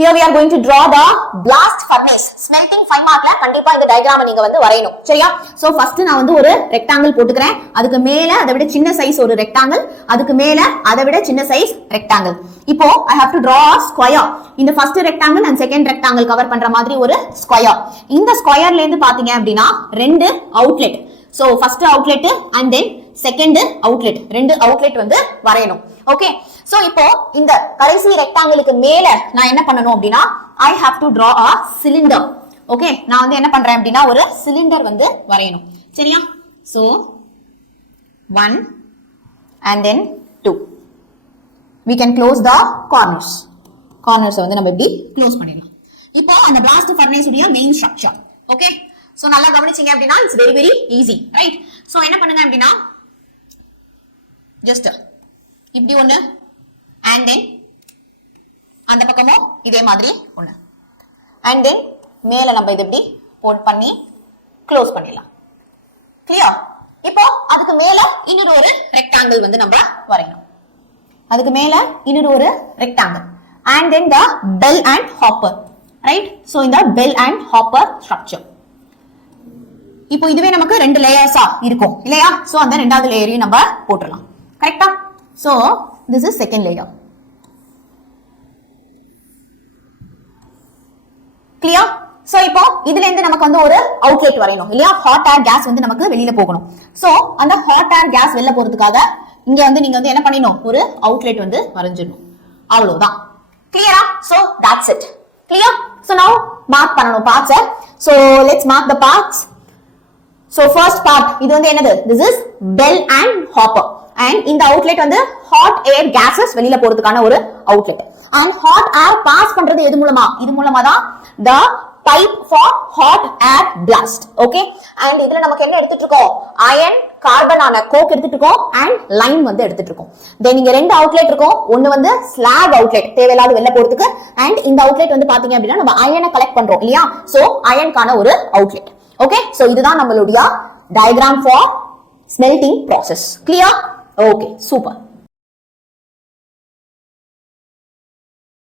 Here we are going to draw the blast furnace. Smelting 5 markல கண்டிப்பா இந்த டயகிராமை நீங்க வந்து வரையணும். சரியா? So first நான் வந்து ஒரு ரெக்டாங்கிள் போட்டுக்கிறேன். அதுக்கு மேல அதை விட சின்ன சைஸ் ஒரு ரெக்டாங்கிள், அதுக்கு மேல அதை விட சின்ன சைஸ் ரெக்டாங்கிள். இப்போ I have to draw a square. இந்த first rectangle and second rectangle cover பண்ற மாதிரி ஒரு square. இந்த ஸ்கொயர்ல இருந்து பாத்தீங்க அப்படினா ரெண்டு outlet. So first outlet and then second outlet. ரெண்டு அவுட்லெட் வந்து வரையணும். ஓகே? சோ இப்போ இந்த கடைசி ரெக்டாங்கிளுக்கு மேல நான் என்ன பண்ணனும் அப்படினா I have to draw a cylinder. Okay? நான் வந்து என்ன பண்றேன் அப்படினா ஒரு சிலிண்டர் வந்து வரையணும். சரியா? So 1 and then 2. We can close the corners. Corners வந்து நம்ம இப்படி க்ளோஸ் பண்ணிடலாம். இப்போ அந்த blast furnace உடைய மெயின் ஸ்ட்ரக்சர். ஓகே? சோ நல்லா கவனிச்சீங்க அப்படினா it's very very easy, right? So என்ன பண்ணுங்க அப்படினா just இப்படி ஒண்ணு and then அந்த பக்கமும் இதே மாதிரி ஒண்ணு and then மேல நம்ம இது இப்படி போட் பண்ணி க்ளோஸ் பண்ணிடலாம். கிளியர்? இப்போ அதுக்கு மேல இன்னொரு ஒரு ரெக்டாங்கிள் வந்து நம்ம வரையணும். அதுக்கு மேல இன்னொரு ஒரு rectangle and then the bell and hopper, right? So in the bell and hopper structure இப்போ இதுவே நமக்கு ரெண்டு லேயர்ஸா இருக்கும் இல்லையா? சோ அந்த ரெண்டாவது லேயரையும் நம்ம போட்டுறலாம். கரெக்ட்டா? So this is second layer. clear? So இப்போ இதுல இருந்து நமக்கு வந்து ஒரு அவுட்லெட் வரையணும் இல்லையா? ஹாட் ஏர் கேஸ் வந்து நமக்கு வெளியில போகணும். சோ அந்த ஹாட் ஏர் கேஸ் வெளியில போறதுக்காக இங்க வந்து நீங்க வந்து என்ன பண்ணணும்? ஒரு அவுட்லெட் வந்து வரைஞ்சிடணும். அவ்வளவுதான். clear-ஆ? So that's it. clear? So now mark பண்ணனும் parts. So let's mark the parts. So first part இது வந்து என்னது? This is bell and hopper. And இந்த அவுட்லெட் வந்து hot air gases வெளியில போறதுக்கான ஒரு outlet. And hot air pass பண்றது எது மூலமா? இது மூலமா தான் the pipe for hot air blast. Okay? And இதுல நமக்கு என்ன எடுத்துட்டு இருக்கோம்? iron, carbon ஆன coke எடுத்துட்டு இருக்கோம் and lime வந்து எடுத்துட்டு இருக்கோம். Then இங்க ரெண்டு அவுட்லெட் இருக்கும். ஒன்னு வந்து slag outlet தேவையில்லாத வெளியில போறதுக்கு and இந்த அவுட்லெட் வந்து பாத்தீங்க அப்படினா நம்ம iron கலெக்ட் பண்றோம் இல்லையா? So iron கான ஒரு அவுட்லெட். Okay? So இதுதான் நம்மளுடைய diagram for smelting process. Clear? Okay, super.